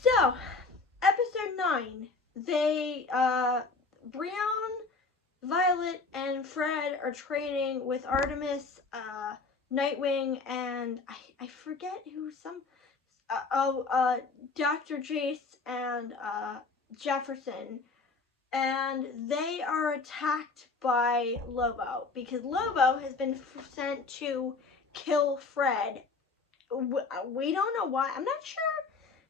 So, episode 9, Brian, Violet, and Fred are training with Artemis, Nightwing, and I forget who Dr. Jace and, Jefferson, and they are attacked by Lobo, because Lobo has been sent to kill Fred. We don't know why. I'm not sure.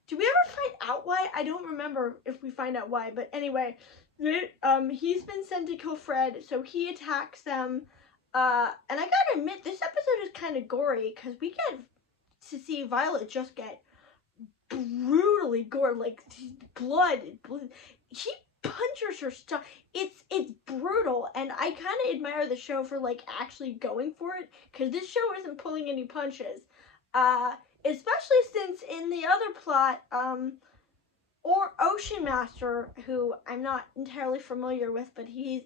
Do we ever find out why? I don't remember if we find out why, but anyway, he's been sent to kill Fred, so he attacks them. And I gotta admit, this episode is kind of gory, because we get to see Violet just get brutally gored, like blood. She punches her stuff. It's brutal, and I kind of admire the show for like actually going for it, because this show isn't pulling any punches. Especially since in the other plot, or Ocean Master, who I'm not entirely familiar with, but he's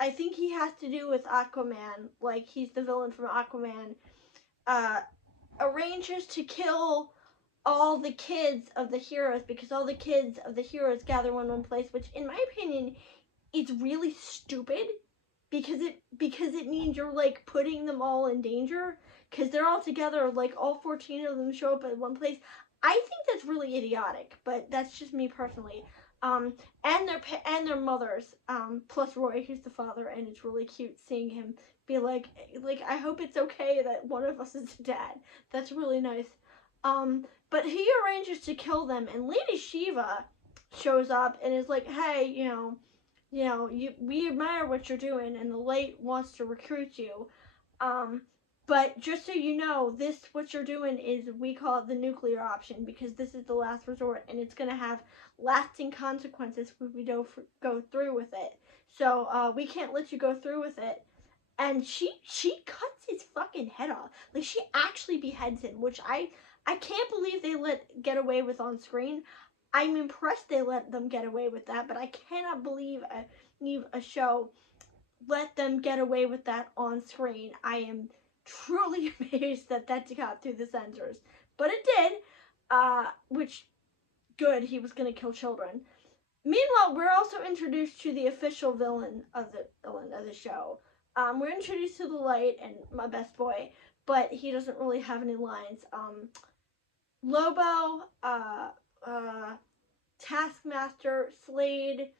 I think he has to do with Aquaman, like he's the villain from Aquaman, arranges to kill all the kids of the heroes, because all the kids of the heroes gather in one place, which in my opinion is really stupid, because it means you're like putting them all in danger, because they're all together, like all 14 of them show up at one place. I think that's really idiotic, but that's just me personally. And their mothers, plus Roy, who's the father, and it's really cute seeing him be like I hope it's okay that one of us is a dad. That's really nice. But he arranges to kill them, and Lady Shiva shows up and is like, hey, we admire what you're doing, and the Light wants to recruit you. But just so you know, what you're doing is, we call it the nuclear option, because this is the last resort, and it's going to have lasting consequences if we don't go through with it. So, we can't let you go through with it. And she cuts his fucking head off. Like, she actually beheads him, which I can't believe they get away with on screen. I'm impressed they let them get away with that, but I cannot believe a show let them get away with that on screen. I am truly amazed that got through the censors. But it did, which, good, he was going to kill children. Meanwhile, we're also introduced to the official villain of the show. We're introduced to the Light and my best boy, but he doesn't really have any lines. Lobo, Taskmaster, Slade,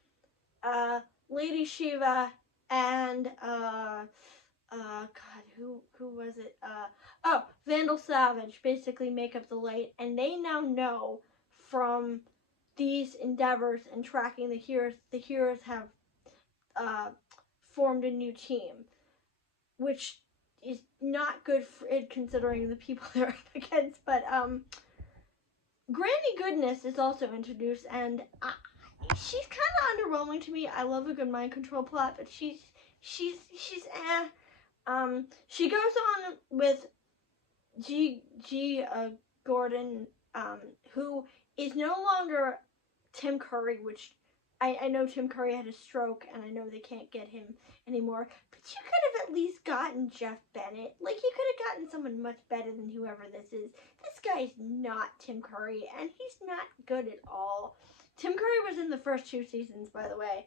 Lady Shiva, and God, who was it? Vandal Savage basically make up the Light, and they now know from these endeavors and tracking the heroes have formed a new team, which is not good for it considering the people they're up against. But Granny Goodness is also introduced, and she's kind of underwhelming to me. I love a good mind control plot, but she's eh. She goes on with G. Gordon, who is no longer Tim Curry, which I know Tim Curry had a stroke, and I know they can't get him anymore, but you could have at least gotten Jeff Bennett. Like, you could have gotten someone much better than whoever this is. This guy's not Tim Curry, and he's not good at all. Tim Curry was in the first 2 seasons, by the way,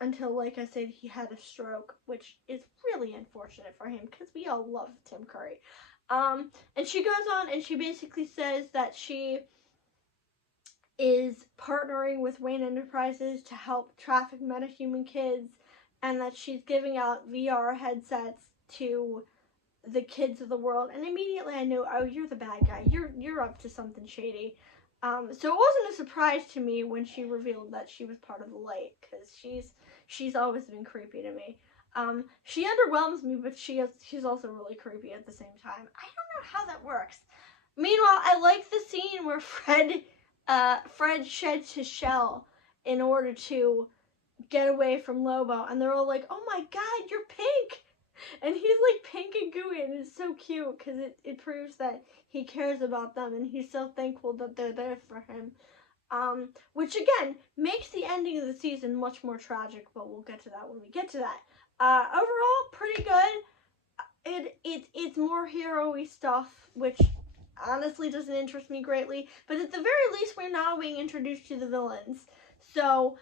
until, like I said, he had a stroke, which is really unfortunate for him, because we all love Tim Curry. And she goes on, and she basically says that she is partnering with Wayne Enterprises to help traffic metahuman kids, and that she's giving out VR headsets to the kids of the world. And immediately I knew, oh, you're the bad guy. You're up to something shady. So it wasn't a surprise to me when she revealed that she was part of the Light, because she's always been creepy to me. She underwhelms me, but she's also really creepy at the same time. I don't know how that works. Meanwhile, I like the scene where Fred sheds his shell in order to get away from Lobo, and they're all like, oh my god, you're pink! And he's like pink and gooey, and it's so cute, because it proves that he cares about them, and he's so thankful that they're there for him. Which again, makes the ending of the season much more tragic, but we'll get to that when we get to that. Overall, pretty good. It's more hero-y stuff, which honestly doesn't interest me greatly. But at the very least, we're now being introduced to the villains. So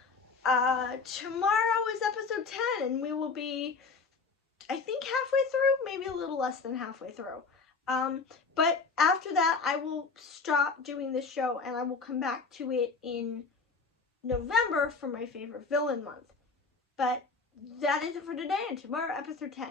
tomorrow is episode 10, and we will be, I think, halfway through, maybe a little less than halfway through. But after that, I will stop doing this show, and I will come back to it in November for my favorite villain month. But that is it for today, and tomorrow, episode 10.